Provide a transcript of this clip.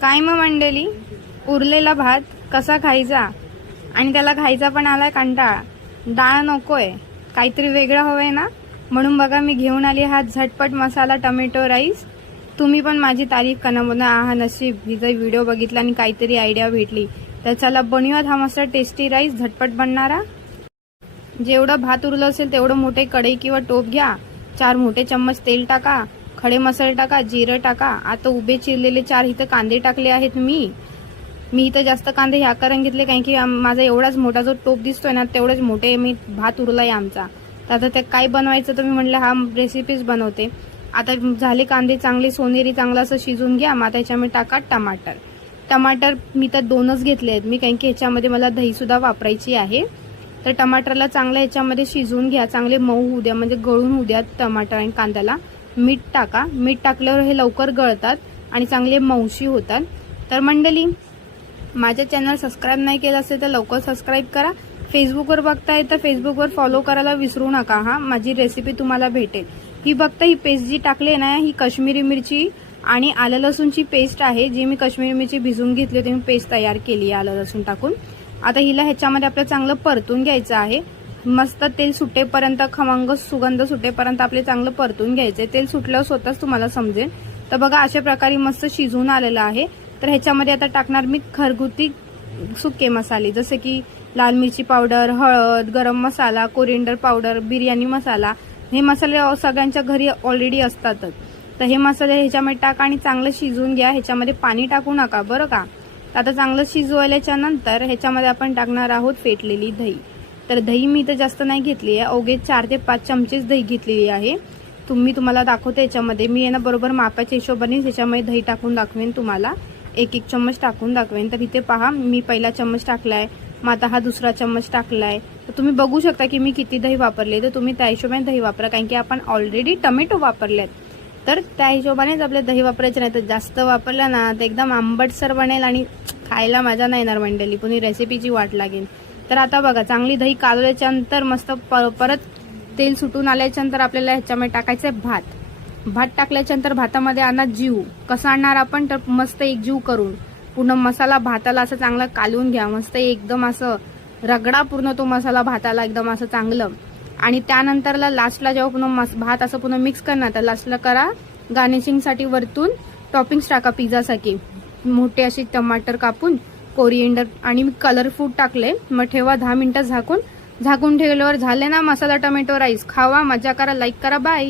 काय मग मंडळी, उरलेला भात कसा खायचा आणि त्याला खायचा पण आलाय कंटाळा. डाळ नकोय, काहीतरी वेगळं हवंय ना. म्हणून बघा मी घेऊन आली हा झटपट मसाला टोमॅटो राईस. तुम्ही पण माझी तारीफ करा म्हणा. हा नशीब हिचा व्हिडिओ बघितला आणि काहीतरी आयडिया भेटली तर चला बनवूयात हा मस्त टेस्टी राईस झटपट बनणारा. जेवढं भात उरलं असेल तेवढं मोठे कढई किंवा टोप घ्या. 4 मोठे चम्मच तेल टाका, खडे मसाले टाका, जिरं टाका. आता उभे चिरलेले 4 इथं कांदे टाकले आहेत मी इथं जास्त कांदे ह्या कारण घेतले कारण की माझा एवढाच मोठा जो टोप दिसतोय ना तेवढेच मोठे मी भात उरलाय आमचा. तर आता ते काय बनवायचं तर मी म्हणलं हा रेसिपीज बनवते. आता झाले कांदे चांगले सोनेरी चांगलं असं शिजून घ्या. मग त्याच्यामध्ये टाका टमाटर मी तर 2च घेतले आहेत मी कारण की ह्याच्यामध्ये मला दही सुद्धा वापरायची आहे. तर टमाटरला चांगलं ह्याच्यामध्ये शिजवून घ्या, चांगले मऊ होऊ द्या म्हणजे गळून होऊ द्या टमाटर आणि कांद्याला. मीठ टाका, मीठ टाकल्यावर हे लवकर गळतात आणि चांगले मऊशी होतात. तर मंडळी, माझ्या चॅनल सबस्क्राईब नाही केलं असेल तर लवकर सबस्क्राईब करा. फेसबुकवर बघताय तर फेसबुकवर फॉलो करायला विसरू नका. हा माझी रेसिपी तुम्हाला भेटेल. ही बघता ही पेस्ट जी टाकली ना ही काश्मीरी मिरची आणि आलं लसूणची पेस्ट आहे. जी मी काश्मीरी मिरची भिजवून घेतली होती मी पेस्ट तयार केली आहे आलं लसूण टाकून. आता हिला ह्याच्यामध्ये आपलं चांगलं परतून घ्यायचं आहे. मस्त तेल सुटेपर्यंत खमंग सुगंध सुटेपर्यंत आपले चांगलं परतून घ्यायचे. तेल सुटल्यावर स्वतःच तुम्हाला समजेल. तर बघा अशा प्रकारे मस्त शिजून आलेलं आहे. तर ह्याच्यामध्ये आता टाकणार मी घरगुती सुके मसाले जसे की लाल मिरची पावडर, हळद, गरम मसाला, कोरिएंडर पावडर, बिर्याणी मसाला. हे मसाले सगळ्यांच्या घरी ऑलरेडी असतातच. तर हे मसाले ह्याच्यामध्ये टाका आणि चांगलं शिजवून घ्या. ह्याच्यामध्ये पाणी टाकू नका बरं का. आता चांगलं शिजवल्याच्या नंतर ह्याच्यामध्ये आपण टाकणार आहोत फेटलेली दही. तर दही मी तर जास्त नाही घेतली आहे, अवघे 4 ते 5 चमचेच दही घेतलेली आहे. तुम्हाला दाखवते याच्यामध्ये मी ना बरोबर मापाच्या हिशोबाने ह्याच्यामध्ये दही टाकून दाखवेन तुम्हाला. 1 चम्मच टाकून दाखवेन. तर इथे पहा मी पहिला चम्मच टाकलाय, मग आता हा दुसरा चम्मच टाकलाय. तर तुम्ही बघू शकता की मी किती दही वापरले. तर तुम्ही त्या हिशोबाने दही वापरा कारण की आपण ऑलरेडी टोमॅटो वापरलेत. तर त्या हिशोबानेच आपले दही वापरायचे नाही तर जास्त वापरलं ना तर एकदम आंबटसर बनेल आणि खायला मजा नाही येणार मंडळी, पुन्हा रेसिपीची वाट लागेल. तर आता बघा चांगली दही कालवल्याच्या नंतर मस्त परत तेल सुटून आल्याच्या नंतर आपल्याला ह्याच्यामध्ये टाकायचं भात टाकल्याच्या नंतर भातामध्ये आणा जीव. कसा आणणार आपण तर मस्त एक जीव करून पूर्ण मसाला भाताला असं चांगलं कालवून घ्या. मस्त एकदम असं रगडा पूर्ण तो मसाला भाताला एकदम असं चांगलं. आणि त्यानंतरला लास्टला जेव्हा पुन्हा भात असं पुन्हा मिक्स करणार तर लास्टला करा गार्निशिंगसाठी वरतून टॉपिंग्स टाका पिझ्झासाठी. मोठे असे टमाटर कापून, कोरिएंडर आणि मी कलर फूड टाकले. मग ठेवा 10 मिनिटं झाकून ठेवल्यावर झाले ना मसाला टोमॅटो राईस. खावा, मजा करा, लाईक करा, बाय.